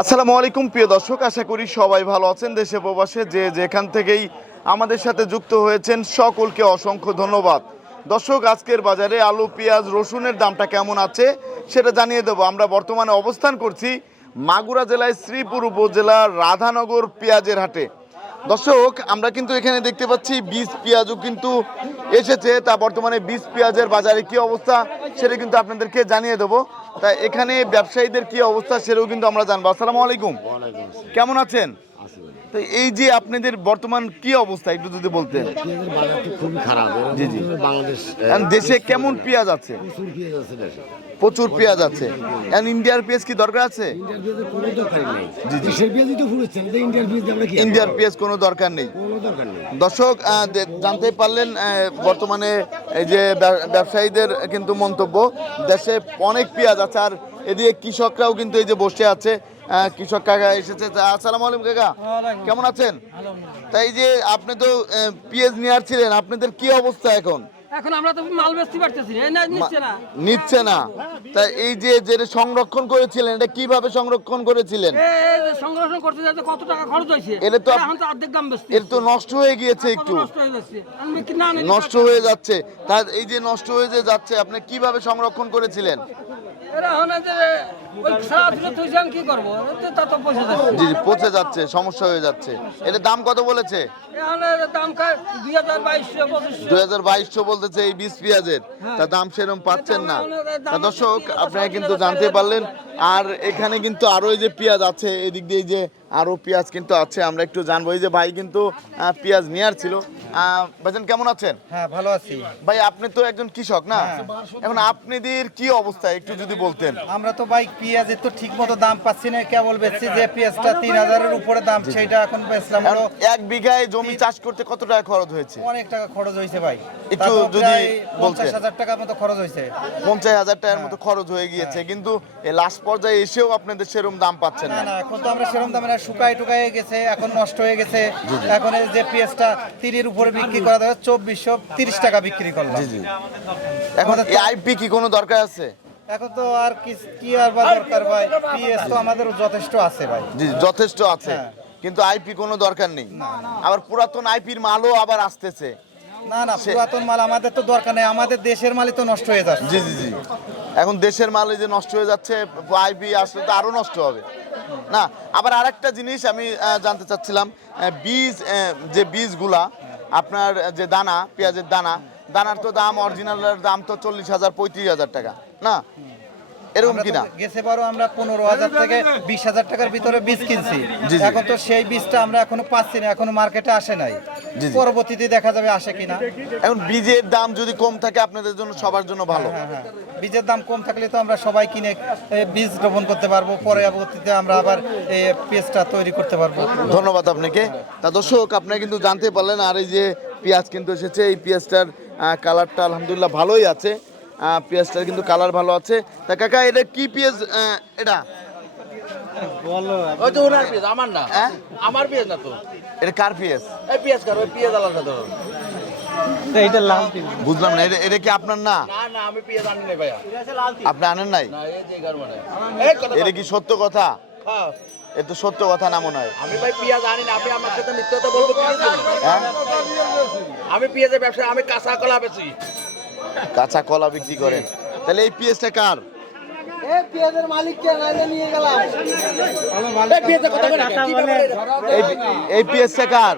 আসসালামু আলাইকুম, প্রিয় দর্শক, আশা করি সবাই ভালো আছেন দেশে প্রবাসে। যে যেখান থেকেই আমাদের সাথে যুক্ত হয়েছেন, সকলকে অসংখ্য ধন্যবাদ। দর্শক, আজকের বাজারে আলু, পেঁয়াজ, রসুনের দামটা কেমন আছে সেটা জানিয়ে দেবো। আমরা বর্তমানে অবস্থান করছি মাগুরা জেলায় শ্রীপুর উপজেলার রাধানগর পেঁয়াজের হাটে। দর্শক আমরা কিন্তু এখানে দেখতে পাচ্ছি বীজ পেঁয়াজও কিন্তু এসেছে। তা বর্তমানে বীজ পেঁয়াজের বাজারে কি অবস্থা সেটা কিন্তু আপনাদেরকে জানিয়ে দেবো। তাই এখানে ব্যবসায়ীদের কি অবস্থা সেটাও কিন্তু আমরা জানব। আসসালামু আলাইকুম। কেমন আছেন? তো এই যে আপনাদের বর্তমান কি অবস্থা একটু যদি বলতেন। তো খুবই খারাপ। জি, জি। বাংলাদেশ দেশে কেমন পেঁয়াজ আছে? প্রচুর পেঁয়াজ আছে দেশে। প্রচুর পেঁয়াজ আছে। এখন ইন্ডিয়ার পেঁয়াজ কি দরকার আছে? ইন্ডিয়ার পেঁয়াজ আমরা কি ইন্ডিয়ার পেঁয়াজ কোনো দরকার নেই। কোনো দরকার নেই। দর্শক আহ, জানতে পারলেন বর্তমানে এই যে ব্যবসায়ীদের কিন্তু মন্তব্য দেশে অনেক পেঁয়াজ আছে আর এদিকে কৃষকরাও কিন্তু এই যে বসে আছে আহ, কৃষক কাকা এসেছে। আসসালামু আলাইকুম কাকা। কেমন আছেন? তাই যে আপনি তো পেঁয়াজ নিয়ে আসছিলেন আপনাদের কি অবস্থা এখন? এখন আমরা তো মাল বেচতে পারতেছি না, এই না নিচ্ছে না। নিচ্ছে না। তা এই যে যেটা সংরক্ষণ করেছিলেন এটা কীভাবে সংরক্ষণ করেছিলেন? সংরক্ষণ করতে যাতে কত টাকা খরচ হয়েছে? এটা তো এখন তো অর্ধেক দাম বেচতে এটা তো নষ্ট হয়ে গিয়েছে একটু। নষ্ট হয়ে যাচ্ছে। নষ্ট হয়ে যাচ্ছে। তার এই যে নষ্ট হয়ে যাচ্ছে আপনি কীভাবে সংরক্ষণ করেছিলেন? জি জি পচে যাচ্ছে সমস্যা হয়ে যাচ্ছে। এটা দাম কত বলেছে? দুই হাজার বাইশশো বলতেছে এই পেঁয়াজের। তা দাম সেরকম পাচ্ছেন না। তা দর্শক আপনারা কিন্তু জানতে পারলেন। আর এখানে কিন্তু আরও এই যে পেঁয়াজ আছে এদিক দিয়ে এই যে আরও পেঁয়াজ কিন্তু আছে আমরা একটু জানব। এই যে ভাই কিন্তু পেঁয়াজ নিয়ে ছিল। ভাইজান কেমন আছেন? হ্যাঁ ভালো আছি। ভাই আপনি তো একজন কৃষক না? এখন আপনাদের কি অবস্থা একটু যদি বলতেন? আমরা তো বাইক পেঁয়াজের তো ঠিক মতো দাম পাচ্ছি না কেবল বেচছি যে পেঁয়াজটা তিন হাজারের উপরে দাম সেইটা এখন বেচলাম হলো এক বিঘায় জমি চাষ করতে কত টাকা খরচ হয়েছে? অনেক টাকা খরচ হয়েছে ভাই। একটু যদি বলতেন। পঞ্চাশ হাজার টাকার মতো খরচ হয়েছে। পঞ্চাশ হাজার টাকার মতো খরচ হয়ে গিয়েছে কিন্তু লাস্ট পর্যায়ে এসেও আপনাদের সেরকম দাম পাচ্ছেন না না। না এখন তো আমরা সেরকম দামে না শুকায় টুকায় গেছে এখন নষ্ট হয়ে গেছে। এখন এই যে পেঁয়াজটা তিরির উপরে বিক্রি করা যাবে চব্বিশশো তিরিশ টাকা বিক্রি করলাম। জি জি। এখন আইপি কি কোনো দরকার আছে? এখন তো আর কি কি আর বা দরকার ভাই? পেঁয়াজ তো আমাদের যথেষ্ট আছে ভাই। জি যথেষ্ট আছে। হ্যাঁ। কিন্তু আইপি কোনো দরকার নেই। আবার পুরাতন আইপির মালও আবার আসতেছে। না না পুরাতন মাল আমাদের তো দরকার নেই। আমাদের দেশের মালই তো নষ্ট হয়ে যাচ্ছে। জি জি জি। এখন দেশের মাল এই যে নষ্ট হয়ে যাচ্ছে আইপি আসলে তো আরও নষ্ট হবে। না আবার আরেকটা জিনিস আমি জানতে চাচ্ছিলাম বীজ যে বীজগুলা আপনার যে দানা পেঁয়াজের দানা দানার তো দাম অরিজিনালের দাম তো চল্লিশ হাজার পঁয়ত্রিশ হাজার টাকা না এরকম আমরা কি তো না গেছে বারো আমরা পনেরো হাজার থেকে বিশ হাজার টাকার ভিতরে বীজ কিনছি। এখন তো সেই বীজটা আমরা এখনও পাচ্ছি না এখনও মার্কেটে আসে নাই। পরবর্তীতে দেখা যাবে আসে কিনা। এখন বীজের দাম যদি কম থাকে আপনাদের জন্য সবার জন্য ভালো। হ্যাঁ হ্যাঁ বীজের দাম কম থাকলে তো আমরা সবাই কিনে বীজ রোপণ করতে পারব। পরবর্তীতে আমরা আবার এই পেস্টটা তৈরি করতে পারব। ধন্যবাদ আপনাকে। তা দর্শক আপনারা কিন্তু জানতে পারলেন আর এই যে পেঁয়াজ কিন্তু এসেছে এই পেঁয়াজটার কালারটা আলহামদুলিল্লাহ ভালোই আছে। পেঁয়াজটার কিন্তু কালার ভালো আছে। তা কাকা এটা কি পেঁয়াজ? আহ, এটা ওই তো ওনার পেঁয়াজ আমার না। হ্যাঁ? আমার পেঁয়াজ না তো। এটা কার পেঁয়াজ এই পেঁয়াজ কার ওই পেঁয়াজ আলাদা তো বুঝলাম না এটা এটা কি আপনার না? না না আমি পেঁয়াজ আনি নাই ভাইয়া। আপনি আনেন নাই? না এই যে গার মানে। এটা কি সত্য কথা? হ্যাঁ, এ তো সত্য কথা না মনে হয়। আমি ভাই পেঁয়াজ আনি না আপনি আমার সাথে বলব হ্যাঁ? আমি পেঁয়াজের ব্যবসা আমি কাঁচা কলা বেচি। কাঁচা কলা বিক্রি করেন। তাহলে এই পেঁয়াজটা কার? এই কার?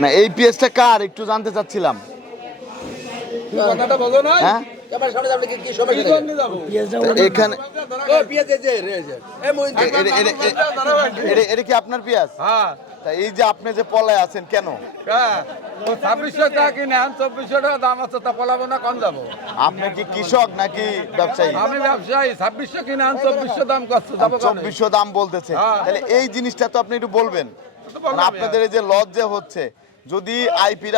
না এই পেঁয়াজটা কার? একটু জানতে চাচ্ছিলাম। হ্যাঁ? এখানে এটা কি আপনার পেঁয়াজ? তা এই যে আপনি যে পলায় আছেন কেন? ছাব্বিশশো টাকা কিনে আন চব্বিশশো টাকা দাম আছে তা পলাবো না কম যাব আপনি কি কৃষক নাকি ব্যবসায়ী? আমি ব্যবসায়ী ছাব্বিশশো কিনে আন চব্বিশশো দাম করছ যাব চব্বিশশো দাম বলতেছে। হ্যাঁ। তাহলে এই জিনিসটা তো আপনি একটু বলবেন। মানে আপনাদের এই যে লজ যে হচ্ছে যদি আইপির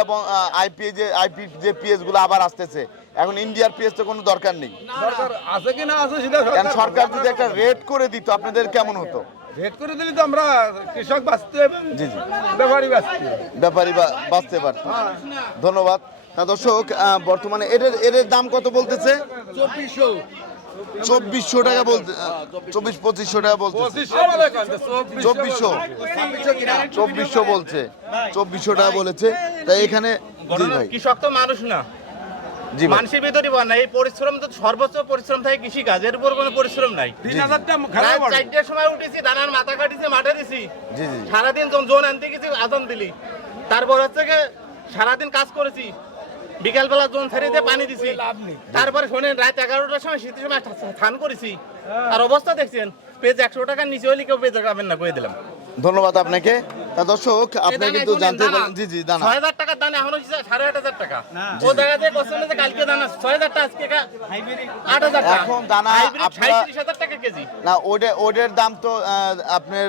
আইপি যে আইপি যে পিএসগুলো আবার আসতেছে এখন ইন্ডিয়ার পিএস তো কোনো দরকার নেই। আছে সেটা সরকার যদি একটা রেট করে দিত আপনাদের কেমন হতো? ভেট করে দিলে তো আমরা কৃষক বাঁচতে জি জি। ব্যাপারী বাঁচতে ব্যাপারী বা- বাঁচতে পারত ধন্যবাদ। তা দর্শক বর্তমানে এদের এদের দাম কত বলতেছে? চব্বিশশো। চব্বিশশো টাকা বলতে চব্বিশ পঁচিশশো টাকা বলতে? চব্বিশশো। চব্বিশশো। বলছে। চব্বিশশো টাকা বলেছে। তাই এখানে কৃষক তো মানুষ না। মানুষের ভিতরে না এই পরিশ্রম তো সর্বোচ্চ পরিশ্রম থাকে কৃষি কাজ এর উপর কোনো পরিশ্রম নাই। তিন। চারটের সময় উঠেছি দানার মাথা কাটিছি মাঠে দিছি। জি জি সারাদিন জোন আনতে গেছি আজান দিলি। তারপর হচ্ছে গিয়ে সারাদিন কাজ করেছি বিকালবেলা জোন ছেড়ে দিয়ে পানি দিছি। তারপরে শোনেন রাত এগারোটার সময় শীতের সময় স্নান করেছি। আর অবস্থা দেখছেন পেজ একশো টাকার নিচে হলে কেউ পেজ পাবেন না কয়ে দিলাম। ধন্যবাদ আপনাকে। তা দর্শক আপনি কিন্তু জানতে পারেন জি জি দানা। ছয় হাজার টাকার দানা এখন হচ্ছে সাড়ে আট হাজার টাকা। ও দেখা যায় যে কালকে দানা ছয় হাজার টাকা আজকে কা- আট হাজার টাকা। এখন দানা আপনারা- টাকা কেজি। না ওডে ওডের দাম তো আপনার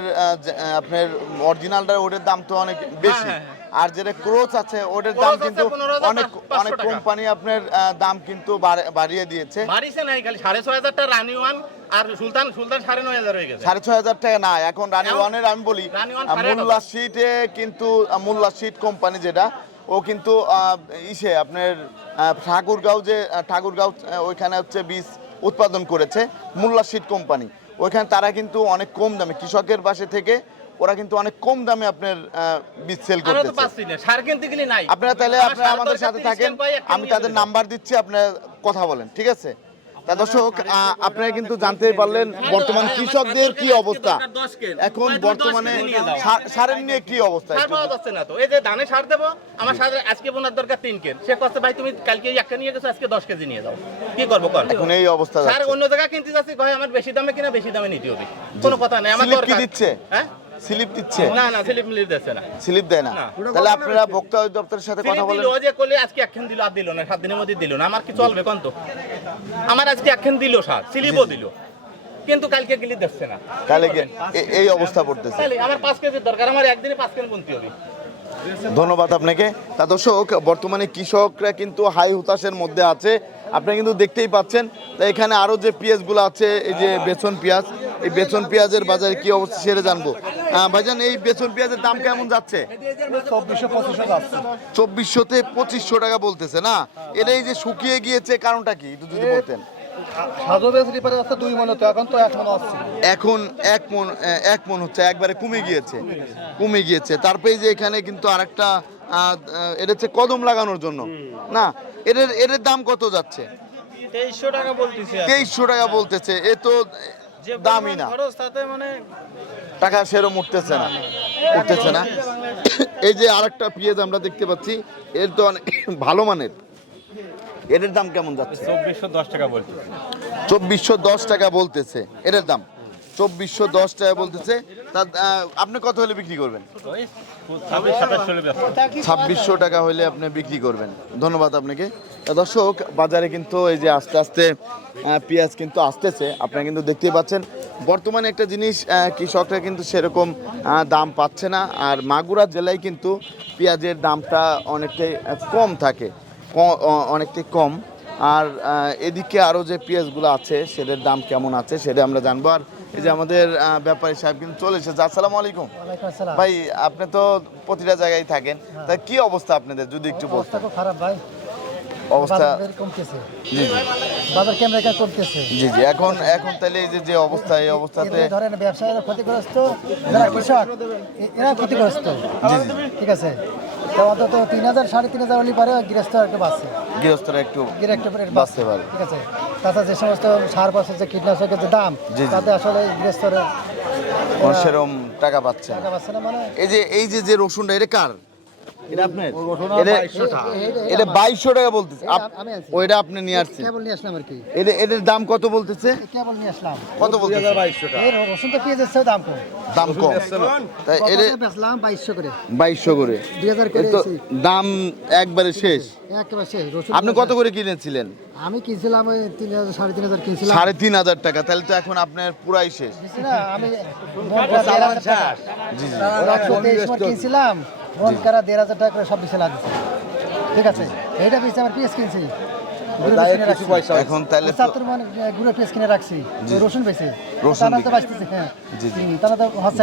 আপনার অরিজিনালটার ওডের দাম তো অনেক বেশি। হ্যাঁ, আর যেটা ক্রোচ আছে ক্রোচ দাম কিন্তু অনেক অনেক কোম্পানি আপনার দাম কিন্তু বাড়িয়ে দিয়েছে। বাড়িছে নাই খালি সাড়ে ছয় হাজার টাকা রানি ওয়ান আর সুলতান সুলতান সাড়ে নয় হাজার হয়ে গেছে। সাড়ে ছয় হাজার টাকা না এখন রানি ওয়ানের আমি বলি মোল্লা শিটে কিন্তু মোল্লা শিট কোম্পানি যেটা ও কিন্তু ইসে আপনার ঠাকুরগাঁও যে ঠাকুরগাঁও ওইখানে হচ্ছে বীজ উৎপাদন করেছে মোল্লা শিট কোম্পানি। ওইখানে তারা কিন্তু অনেক কম দামে কৃষকের পাশে থেকে ওরা কিন্তু অনেক কম দামে আপনার বীজ সেল আমরা তো করতেছে। পাচ্ছি না সার কিনতে গেলে নাই। আপনারা তাহলে আপনারা আমাদের সাথে থাকেন। আমি তাদের নাম্বার দিচ্ছি আপনারা কথা বলেন ঠিক আছে? তা দর্শক আপনারা কিন্তু জানতেই পারলেন বর্তমান কৃষকদের কি অবস্থা। এখন বর্তমানে সারের নিয়ে কি অবস্থা? পাওয়া যাচ্ছে না তো। এই যে ধানে সার দেবো আমার সার আজকে বোনার দরকার তিন কেন। সে কষ্ট ভাই তুমি কালকে একটা নিয়ে গেছো আজকে দশ কেজি নিয়ে যাও। কি করব কর? এখন এই অবস্থা সার অন্য জায়গায় কিনতে যাচ্ছি ভাই আমার বেশি দামে কিনা বেশি দামে নিতে হবে। কোনো কথা নাই আমার কি দরকার। দিচ্ছে? হ্যাঁ? স্লিপ দিচ্ছে? না না স্লিপ দিচ্ছে না। স্লিপ দেয় না। তাহলে আপনারা ভোক্তা দপ্তরের সাথে কথা বলেন। দিল যে আজকে একখান দিল আর দিল না সাত দিনের মধ্যে দিল না। আমার কি চলবে কোন তো আমার আজকে একখান দিল স্লিপও দিল। কিন্তু কালকে গেলে দেখছে না। তাহলে কি- এই অবস্থা পড়তেছে। তাহলে আমার পাঁচ কেজির দরকার আমার একদিনে পাঁচ কেজি গুনতে হবে। ধন্যবাদ আপনাকে। তা দর্শক বর্তমানে কৃষকরা কিন্তু হাই হুতাশের মধ্যে আছে। আপনারা কিন্তু দেখতেই পাচ্ছেন তা এখানে আরও যে পেঁয়াজগুলো আছে এই যে বেসন পেঁয়াজ এই বেসন পেঁয়াজের বাজারে কি অবস্থা সেটা জানব। ভাইজান এই বেসন পেঁয়াজের দাম কেমন যাচ্ছে? চব্বিশশো চব্বিশশোতে পঁচিশশো টাকা বলতেছে না? এটা এই যে শুকিয়ে গিয়েছে কারণটা কি? একটু যদি বলতেন। মনে এখন তো এক এখন এক মন এক মন হচ্ছে একবারে কমে গিয়েছে কমে গিয়েছে। তারপরে যে এখানে কিন্তু আরেকটা এটা হচ্ছে কদম লাগানোর জন্য না? এদের এদের দাম কত যাচ্ছে? তেইশশো টাকা বলতেছি। তেইশশো টাকা বলতেছে। এ তো দামই না। মানে টাকা সেরম উঠতেছে না। উঠতেছে না। এই যে আরেকটা পেঁয়াজ আমরা দেখতে পাচ্ছি এর তো অনেক ভালো মানের। এদের দাম কেমন যাচ্ছে? চব্বিশশো দশ টাকা বলছি চব্বিশশো দশ টাকা বলতেছে। এটার দাম। চব্বিশশো দশ টাকা বলতেছে। তা আপনি কত হলে বিক্রি করবেন? ছাব্বিশশো টাকা হলে আপনি বিক্রি করবেন। ধন্যবাদ আপনাকে। দর্শক, বাজারে কিন্তু এই যে আস্তে আস্তে পেঁয়াজ কিন্তু আসতেছে। আপনারা কিন্তু দেখতেই পাচ্ছেন, বর্তমানে একটা জিনিস কৃষকরা কিন্তু সেরকম দাম পাচ্ছে না। আর মাগুরা জেলায় কিন্তু পেঁয়াজের দামটা অনেকটাই কম থাকে। অনেকটাই কম। আর এদিকে আরও যে পেঁয়াজগুলো আছে সেটার দাম কেমন আছে সেটা আমরা জানব। আর এই যে আমাদের ব্যাপারী সাহেব কিন্তু চলে এসেছে। আসসালামু আলাইকুম। ভাই আপনি তো প্রতিটা জায়গায় থাকেন। তা কি অবস্থা আপনাদের যদি একটু বলতেন? খুব খারাপ ভাই। অবস্থা কমতেছে। জি জি। বাজার কেমন রেখা কমতেছে? জি জি। এখন এখন তাহলে এই যে যে অবস্থা এই অবস্থাতে ধরেন ব্যবসায়ীরা ক্ষতিগ্রস্ত যারা কৃষক এরা ক্ষতিগ্রস্ত। ঠিক আছে? তো অন্তত তিন হাজার সাড়ে তিন হাজার হলে পারে গৃহস্থ একটু বাঁচছে। গৃহস্থরা একটু একটু বাঁচতে পারে। ঠিক আছে। তাছাড়া যে সমস্ত সার পাচ্ছে যে কীটনাশকের যে দাম। তাতে আসলে গৃহস্থরা সেরম টাকা পাচ্ছে না। টাকা পাচ্ছে না মানে এই যে এই যে যে রসুনটা এটা কার? এটা আপনার? এটা। বাইশশো টাকা। বলতেছে। ওইটা আপনি নিয়ে আসছেন। কেবল নিয়ে আসলাম আর কি। এটা এদের দাম কত বলতেছে? কেবল নিয়ে আসলাম। কত বলতেছে? এই রসুন তো পেঁয়াজের চেয়েও দাম কম। দাম কম। তাই এটা বেচলাম বাইশশো করে। বাইশশো করে। দুই হাজার করে এ তো এসি। দাম একবারে শেষ। একেবারে শেষ। রসুন আপনি কত করে কিনেছিলেন? আমি কিনছিলাম ওই তিন হাজার সাড়ে তিন হাজার কিনছিলাম। সাড়ে তিন হাজার টাকা। তাহলে তো এখন আপনার পুরাই শেষ। আমি। জি জি। মনকারা দেড় হাজার টাকা করে সব লাগছে ঠিক আছে? এইটা বেশি আমার পিস কিনছি। পেঁয়াজ কিনে রাখছি। এখন তাহলে মানে কিনে রসুন বেশি হ্যাঁ।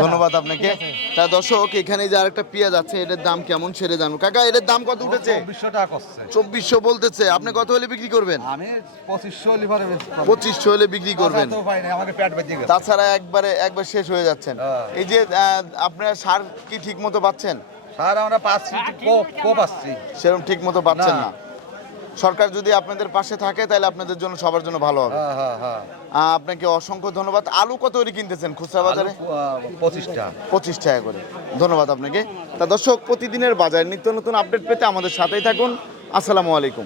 ধন্যবাদ আপনাকে। তা দর্শক এখানে যে আরেকটা পেঁয়াজ আছে এটার দাম কেমন সেটা জানব। কাকা এটার দাম কত উঠেছে? চব্বিশশো টাকা করছে। চব্বিশশো বলতেছে। আপনি কত হলে বিক্রি করবেন? আমি পঁচিশশো লিভারে পঁচিশশো হলে বিক্রি করবেন। তাছাড়া একবারে একবার শেষ হয়ে যাচ্ছেন। হ্যাঁ। এই যে আপনারা সার কি ঠিক মতো পাচ্ছেন? স্যার আমরা পাচ্ছি কোপ পাচ্ছি। সেরকম ঠিক মতো পাচ্ছেন না। সরকার যদি আপনাদের পাশে থাকে তাহলে আপনাদের জন্য সবার জন্য ভালো হবে। হ্যাঁ হ্যাঁ হ্যাঁ। আপনাকে অসংখ্য ধন্যবাদ। আলু কত করে কিনতেছেন খুচরা বাজারে? পঁচিশটা পঁচিশ টাকা করে। ধন্যবাদ আপনাকে। তা দর্শক প্রতিদিনের বাজার নিত্য নতুন আপডেট পেতে আমাদের সাথেই থাকুন। আসসালামু আলাইকুম।